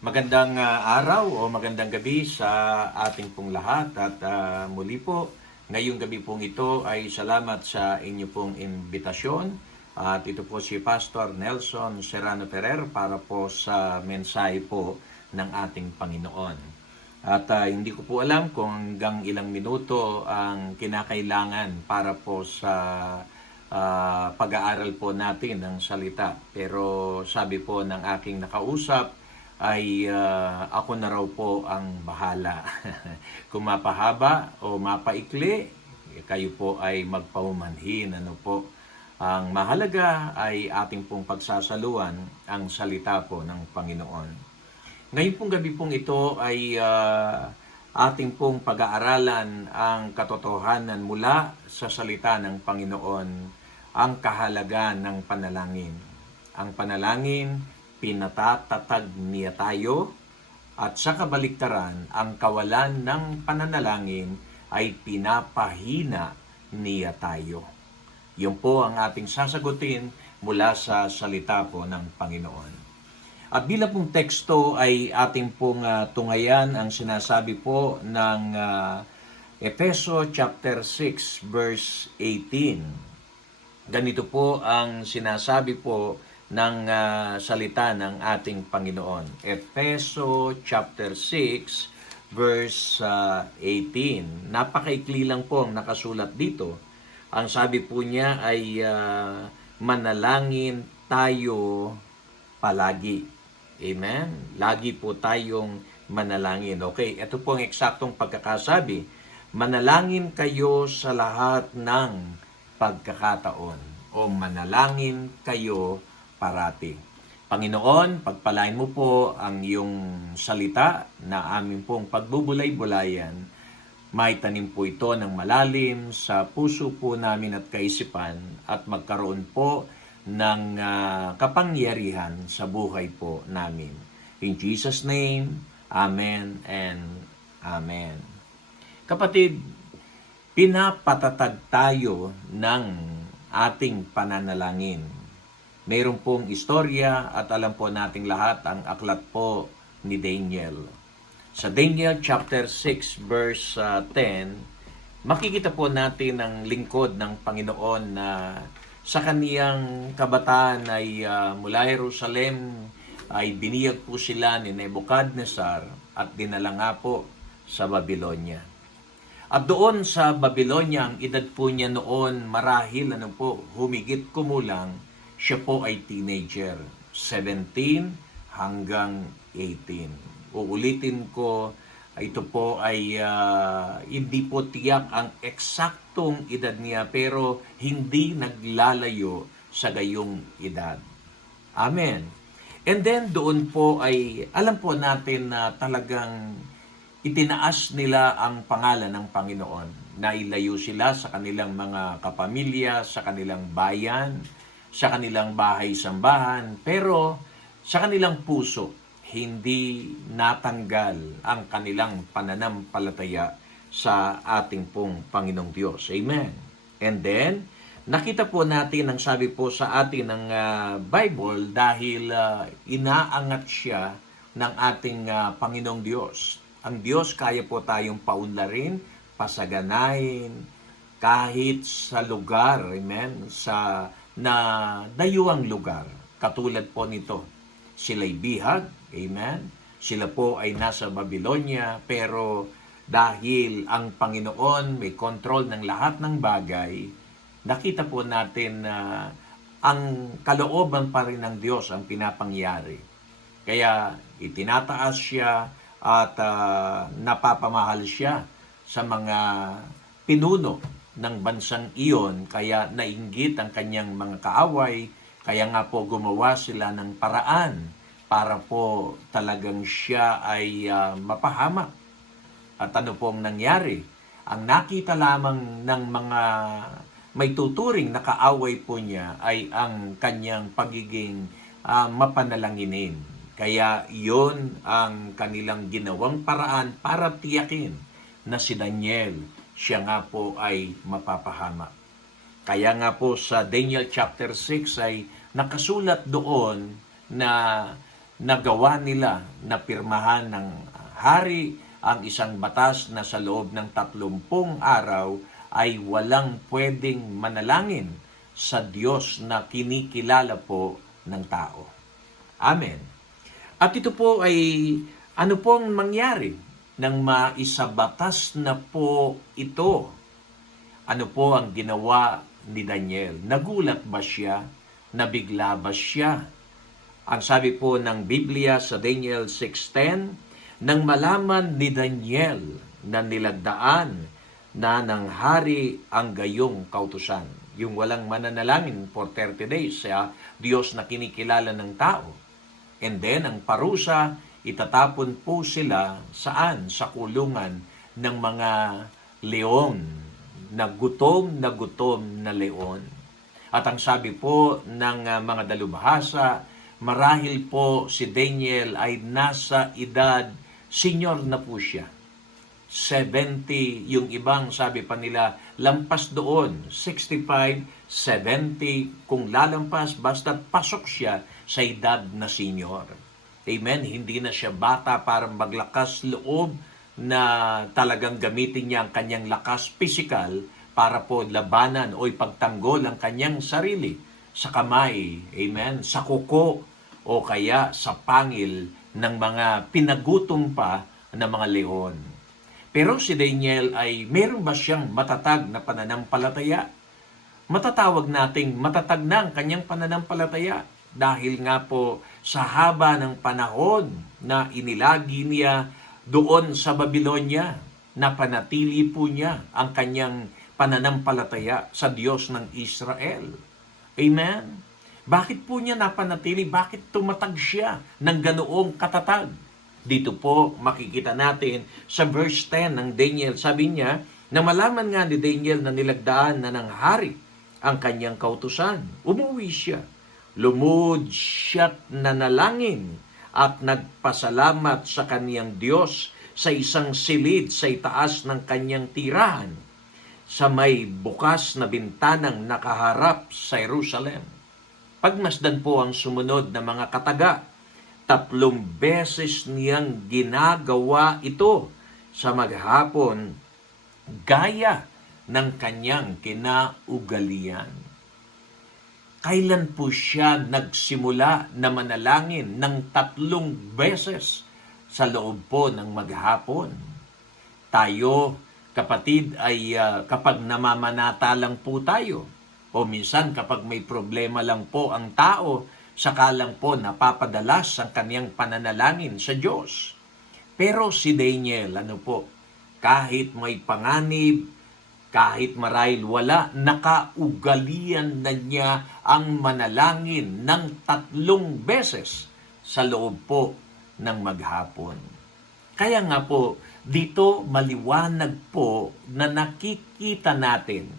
Magandang araw o magandang gabi sa ating pong lahat at muli po, ngayong gabi pong ito ay salamat sa inyo pong imbitasyon at ito po si Pastor Nelson Serrano Ferrer para po sa mensahe po ng ating Panginoon. At hindi ko po alam kung hanggang ilang minuto ang kinakailangan para po sa pag-aaral po natin ng salita. Pero sabi po ng aking nakausap, ay ako na raw po ang bahala. Kung mapahaba o mapaikli, kayo po ay magpaumanhin. Ano po? Ang mahalaga ay ating pong pagsasaluan ang salita po ng Panginoon. Ngayon pong gabi pong ito ay ating pong pag-aaralan ang katotohanan mula sa salita ng Panginoon, ang kahalagan ng panalangin. Ang panalangin, pinatatatag niya tayo, at sa kabaliktaran, ang kawalan ng pananalangin ay pinapahina niya tayo. Yun po ang ating sasagutin mula sa salita po ng Panginoon. At bilang pong teksto ay ating pong tungayan ang sinasabi po ng Efeso chapter 6 verse 18. Ganito po ang sinasabi po ng salita ng ating Panginoon. Efeso chapter 6 verse 18. Napakaikli lang po ang nakasulat dito. Ang sabi po niya ay manalangin tayo palagi. Amen? Lagi po tayong manalangin. Okay, ito po ang eksaktong pagkakasabi. Manalangin kayo sa lahat ng pagkakataon o manalangin kayo parati. Panginoon, pagpalain mo po ang iyong salita na amin pong pagbubulay-bulayan. May tanim po ito ng malalim sa puso po namin at kaisipan at magkaroon po ng kapangyarihan sa buhay po namin. In Jesus' name, Amen and Amen. Kapatid, pinapatatag tayo ng ating pananalangin. Mayroon pong istorya at alam po nating lahat ang aklat po ni Daniel. Sa Daniel chapter 6 verse 10, makikita po natin ang lingkod ng Panginoon na sa kaniyang kabataan ay mula Jerusalem ay biniyag po sila ni Nebuchadnezzar at dinala nga po sa Babylonia. At doon sa Babylonia, ang edad po niya noon marahil humigit kumulang, siya po ay teenager, 17 hanggang 18. Uulitin ko, ito po ay hindi po tiyak ang eksaktong edad niya pero hindi naglalayo sa gayong edad. Amen. And then doon po ay alam po natin na talagang itinaas nila ang pangalan ng Panginoon. Nailayo sila sa kanilang mga kapamilya, sa kanilang bayan, sa kanilang bahay-sambahan, pero sa kanilang puso, hindi natanggal ang kanilang pananampalataya sa ating pong Panginoong Diyos. Amen. And then, nakita po natin ang sabi po sa atin ng Bible dahil inaangat siya ng ating Panginoong Diyos. Ang Diyos kaya po tayong paunlarin, pasaganain, kahit sa lugar, amen, sa na dayuang lugar. Katulad po nito, sila'y bihag, amen, sila po ay nasa Babylonia, pero dahil ang Panginoon may kontrol ng lahat ng bagay, nakita po natin na ang kalooban pa rin ng Diyos ang pinapangyari. Kaya itinataas siya at napapamahal siya sa mga pinuno ng bansang iyon, kaya nainggit ang kanyang mga kaaway, kaya nga po gumawa sila ng paraan para po talagang siya ay mapahamak. At ano pong nangyari? Ang nakita lamang ng mga may tuturing na kaaway po niya ay ang kanyang pagiging mapanalanginin. Kaya iyon ang kanilang ginawang paraan para tiyakin na si Daniel, siya nga po ay mapapahamak. Kaya nga po sa Daniel chapter 6 ay nakasulat doon na nagawa nila na pirmahan ng hari ang isang batas na sa loob ng 30 araw ay walang pwedeng manalangin sa Diyos na kinikilala po ng tao. Amen. At ito po ay ano po ang mangyari nang maisabatas na po ito? Ano po ang ginawa ni Daniel? Nagulat ba siya? Nabigla ba siya? Ang sabi po ng Biblia sa Daniel 6:10, nang malaman ni Daniel na nilagdaan na ng hari ang gayong kautusan, yung walang mananalangin for 30 days sa Diyos na kinikilala ng tao. And then, ang parusa, itatapon po sila saan? Sa kulungan ng mga leon, na gutom na leon. At ang sabi po ng mga dalubhasa, marahil po si Daniel ay nasa edad, senior na po siya. 70, yung ibang sabi pa nila, lampas doon, 65, 70, kung lalampas, basta pasok siya sa edad na senior. Amen? Hindi na siya bata para maglakas loob na talagang gamitin niya ang kanyang lakas pisikal para po labanan o ipagtanggol ang kanyang sarili sa kamay, amen, sa kuko o kaya sa pangil ng mga pinagutom pa na mga leon. Pero si Daniel ay meron ba siyang matatag na pananampalataya? Matatawag nating matatag na ang kanyang pananampalataya dahil nga po sa haba ng panahon na inilagi niya doon sa Babylonia, napanatili po niya ang kanyang pananampalataya sa Diyos ng Israel. Amen? Bakit po niya napanatili? Bakit tumatag siya ng ganoong katatag? Dito po makikita natin sa verse 10 ng Daniel. Sabi niya, na malaman nga ni Daniel na nilagdaan na ng hari ang kanyang kautusan. Umuwi siya. Lumod siya't nanalangin at nagpasalamat sa kaniyang Diyos sa isang silid sa itaas ng kanyang tirahan sa may bukas na bintanang nakaharap sa Jerusalem. Pagmasdan po ang sumunod na mga kataga, 3 beses niyang ginagawa ito sa maghapon gaya ng kanyang kinaugalian. Kailan po siya nagsimula na manalangin ng 3 beses sa loob po ng maghapon? Tayo, kapatid, ay kapag namamanata lang po tayo, o minsan kapag may problema lang po ang tao, saka lang po napapadalas ang kaniyang pananalangin sa Diyos. Pero si Daniel, kahit may panganib, kahit marahil wala, nakaugalian na niya ang manalangin ng 3 beses sa loob po ng maghapon. Kaya nga po, dito maliwanag po na nakikita natin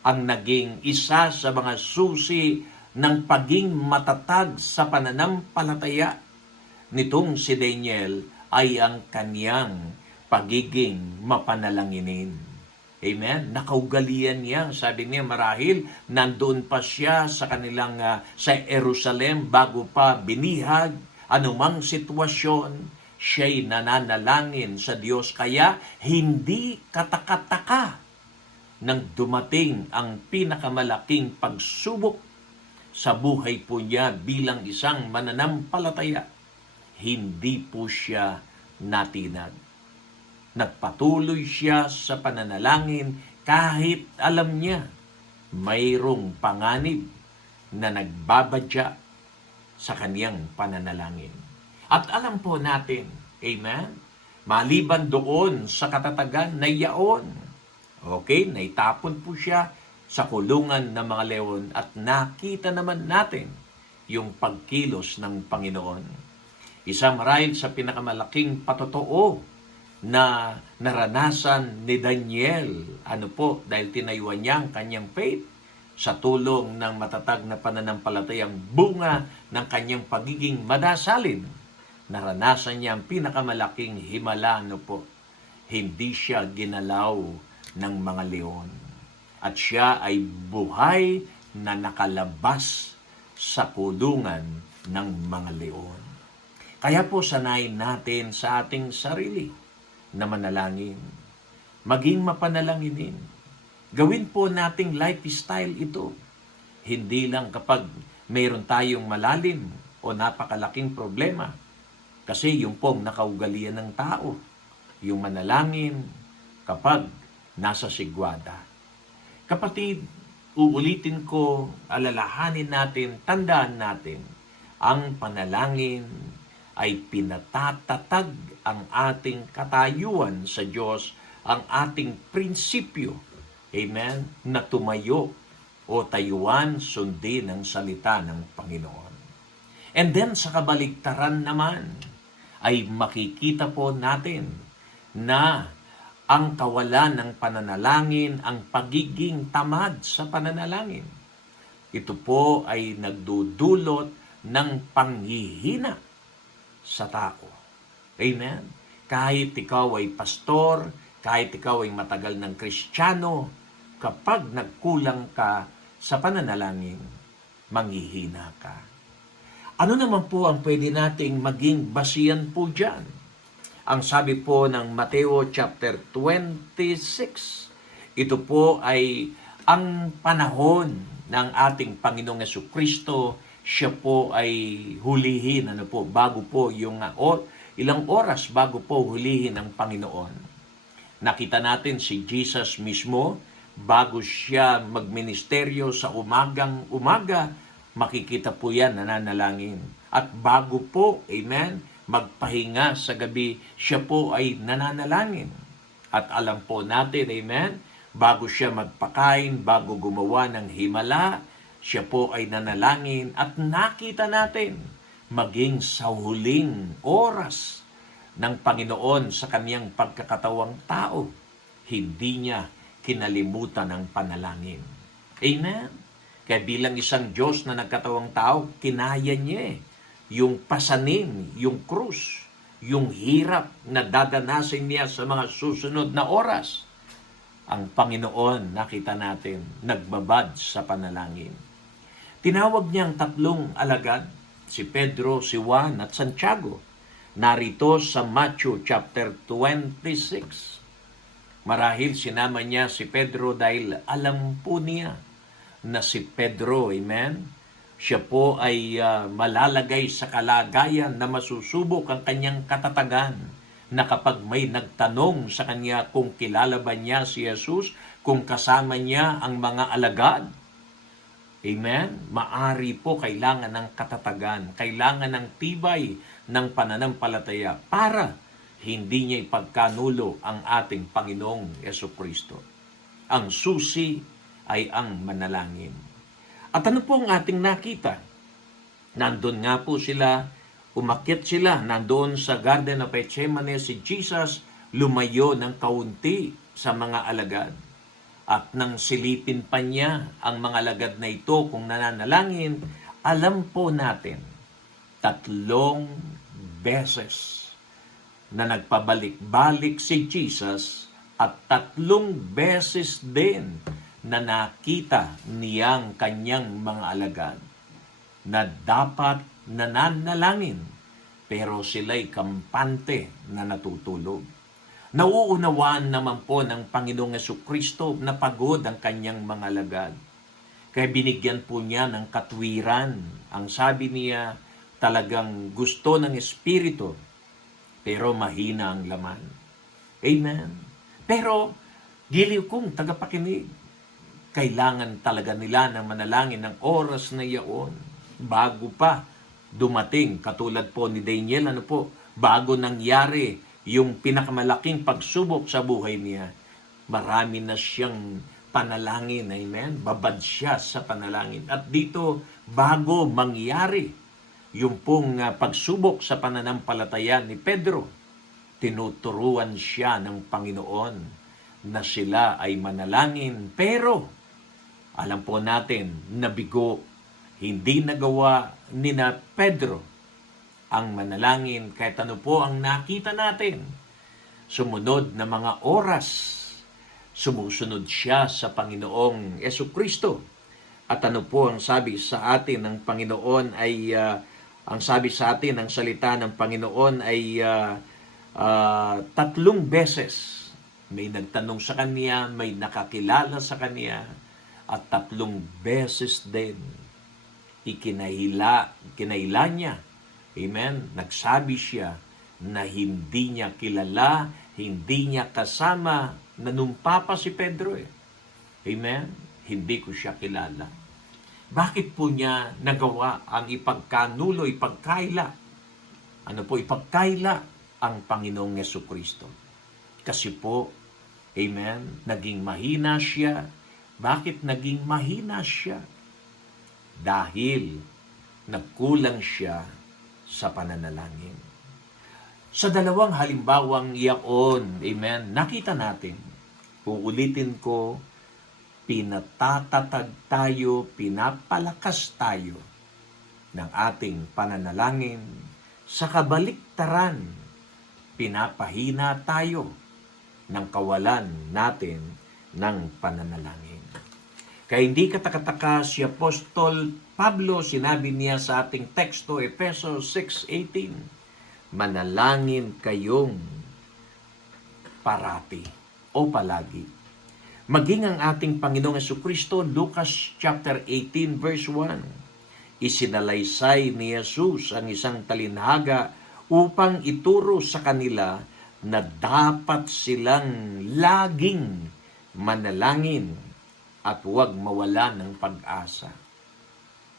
ang naging isa sa mga susi ng paging matatag sa pananampalataya nitong si Daniel ay ang kaniyang pagiging mapanalanginin. Amen? Nakaugalian niya. Sabi niya marahil nandoon pa siya sa kanilang sa Jerusalem bago pa binihag. Anumang sitwasyon, siya'y nananalangin sa Diyos. Kaya hindi katakataka nang dumating ang pinakamalaking pagsubok sa buhay po niya bilang isang mananampalataya. Hindi po siya natinag. Nagpatuloy siya sa pananalangin kahit alam niya mayroong panganib na nagbabadya sa kaniyang pananalangin. At alam po natin, amen, maliban doon sa katatagan na yaon, naitapon po siya sa kulungan ng mga leon at nakita naman natin yung pagkilos ng Panginoon. Isa marahil sa pinakamalaking patotoo na naranasan ni Daniel. Dahil tinayuan niya ang kanyang faith sa tulong ng matatag na pananampalatayang bunga ng kanyang pagiging madasalin. Naranasan niya ang pinakamalaking himala, Hindi siya ginalaw ng mga leon. At siya ay buhay na nakalabas sa kulungan ng mga leon. Kaya po sanayin natin sa ating sarili na manalangin. Maging mapanalanginin. Gawin po nating lifestyle ito. Hindi lang kapag mayroon tayong malalim o napakalaking problema. Kasi yung pong nakaugalian ng tao. Yung manalangin kapag nasa sigwada. Kapatid, uulitin ko, alalahanin natin, tandaan natin, ang panalangin ay pinatatatag ang ating katayuan sa Diyos, ang ating prinsipyo, amen, na tumayo o tayuan sundin ang salita ng Panginoon. And then sa kabaligtaran naman, ay makikita po natin na ang kawalan ng pananalangin, ang pagiging tamad sa pananalangin. Ito po ay nagdudulot ng panghihina sa tao. Amen? Kahit ikaw ay pastor, kahit ikaw ay matagal ng Kristiyano, kapag nagkulang ka sa pananalangin, manghihina ka. Ano naman po ang pwede nating maging basihan po dyan? Ang sabi po ng Mateo chapter 26, ito po ay ang panahon ng ating Panginoong Jesucristo. Siya po ay hulihin, bago po yung ilang oras bago po hulihin ng Panginoon. Nakita natin si Jesus mismo, bago siya magministeryo sa umaga, makikita po yan nananalangin. At bago po, amen, magpahinga sa gabi, siya po ay nananalangin. At alam po natin, amen, bago siya magpakain, bago gumawa ng himala, siya po ay nanalangin. At nakita natin, maging sa huling oras ng Panginoon sa kaniyang pagkakatawang tao, hindi niya kinalimutan ang panalangin. Amen? Kaya bilang isang Diyos na nagkatawang tao, kinaya niya yung pasanin, yung krus, yung hirap na dadanasin niya sa mga susunod na oras. Ang Panginoon, nakita natin, nagbabad sa panalangin. Tinawag niya ang tatlong alagad, si Pedro, si Juan at Santiago, narito sa Matthew chapter 26. Marahil sinama niya si Pedro dahil alam po niya na si Pedro, amen, siya po ay malalagay sa kalagayan na masusubok ang kanyang katatagan, na kapag may nagtanong sa kanya kung kilala ba niya si Jesus, kung kasama niya ang mga alagad, amen, maari po kailangan ng katatagan, kailangan ng tibay ng pananampalataya para hindi niya ipagkanulo ang ating Panginoong Jesucristo. Ang susi ay ang manalangin. At ano po ang ating nakita? Nandun nga po sila, umakyat sila, nandoon sa Garden of Gethsemane si Jesus, lumayo ng kaunti sa mga alagad. At nang silipin pa niya ang mga alagad na ito kung nananalangin, alam po natin, 3 beses na nagpabalik-balik si Jesus at 3 beses din na nakita niyang kanyang mga alagad na dapat nananalangin, pero sila'y kampante na natutulog. Nauunawaan naman po ng Panginoong Jesucristo na pagod ang kanyang mga alagad. Kaya binigyan po niya ng katwiran. Ang sabi niya, talagang gusto ng Espiritu, pero mahina ang laman. Amen. Pero, giliw kong tagapakinig, kailangan talaga nila na manalangin ng oras na iyon bago pa dumating. Katulad po ni Daniel, bago nangyari yung pinakamalaking pagsubok sa buhay niya, marami na siyang panalangin, amen? Babad siya sa panalangin. At dito, bago mangyari yung pong pagsubok sa pananampalataya ni Pedro, tinuturuan siya ng Panginoon na sila ay manalangin, pero alam po natin, nabigo, hindi nagawa ni na Pedro ang manalangin. Kahit ano po ang nakita natin, sumunod na mga oras, sumusunod siya sa Panginoong Jesucristo. At ano po ang sabi sa atin ng Panginoon ay Ang sabi sa atin, ang salita ng Panginoon ay 3 beses. May nagtanong sa Kanya, may nakakilala sa Kanya, at 3 beses din kinahila niya. Amen? Nagsabi siya na hindi niya kilala, hindi niya kasama, nanumpa pa si Pedro eh. Amen? Hindi ko siya kilala. Bakit po niya nagawa ang ipagkanulo, ipagkaila? Ano po, ipagkaila ang Panginoong Yesukristo? Kasi po, amen, naging mahina siya. Bakit naging mahina siya? Dahil nagkulang siya sa pananalangin. Sa 2 halimbawang iyaon, amen, nakita natin, uulitin ko, pinatatatag tayo, pinapalakas tayo ng ating pananalangin. Sa kabaliktaran, pinapahina tayo ng kawalan natin ng pananalangin. Kaya hindi katakataka si Apostol Pablo, sinabi niya sa ating teksto, Efesos 6:18, manalangin kayong parati o palagi. Maging ang ating Panginoong Yesukristo, Lucas chapter 18 verse 1, isinalaysay ni Jesus ang isang talinhaga upang ituro sa kanila na dapat silang laging manalangin at huwag mawala ng pag-asa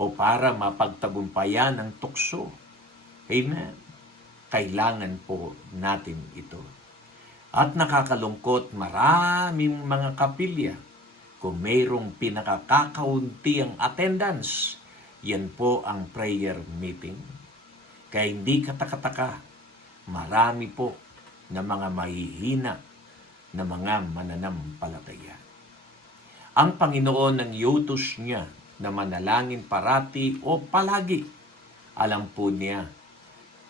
o para mapagtagumpayan ang tukso. Amen. Kailangan po natin ito. At nakakalungkot, maraming mga kapilya, kung mayroong pinakakakaunti ang attendance, yan po ang prayer meeting. Kaya hindi katakataka, marami po na mga mahihina na mga mananampalataya. Ang Panginoon ang yutos niya na manalangin parati o palagi. Alam po niya,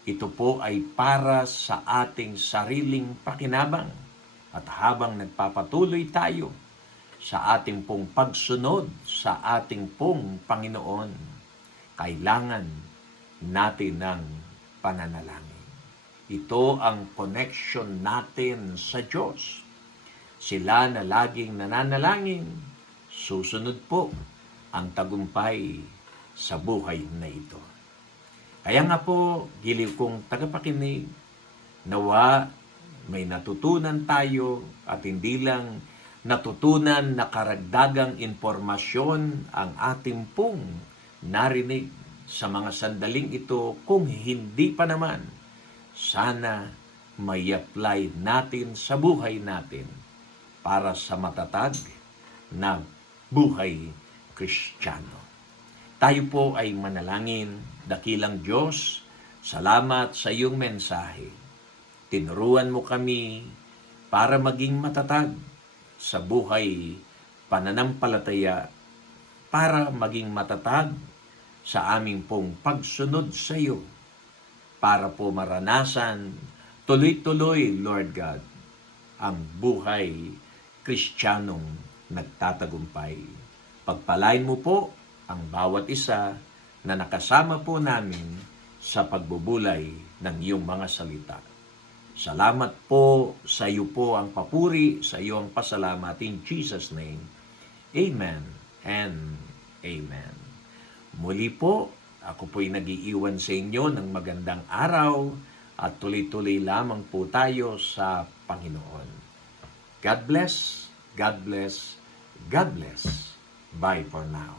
ito po ay para sa ating sariling pakinabang. At habang nagpapatuloy tayo sa ating pong pagsunod sa ating pong Panginoon, kailangan natin ng pananalangin. Ito ang connection natin sa Diyos. Sila na laging nananalangin, susunod po ang tagumpay sa buhay na ito. Kaya nga po, giliw kong tagapakinig, nawa may natutunan tayo at hindi lang natutunan na karagdagang impormasyon ang ating pong narinig sa mga sandaling ito. Kung hindi pa naman, sana may apply natin sa buhay natin para sa matatag na buhay Kristiyano. Tayo po ay manalangin. Dakilang Diyos, salamat sa iyong mensahe. Tinuruan mo kami para maging matatag sa buhay pananampalataya, para maging matatag sa aming pong pagsunod sa iyo, para po maranasan tuloy-tuloy, Lord God, ang buhay Kristiyanong nagtatagumpay. Pagpalain mo po ang bawat isa na nakasama po namin sa pagbubulay ng iyong mga salita. Salamat po, sa iyo po ang papuri, sa iyo ang pasalamat. In Jesus' name, Amen and Amen. Muli po, ako po'y nag-iiwan sa inyo ng magandang araw at tuloy-tuloy lamang po tayo sa Panginoon. God bless, God bless, God bless. Bye for now.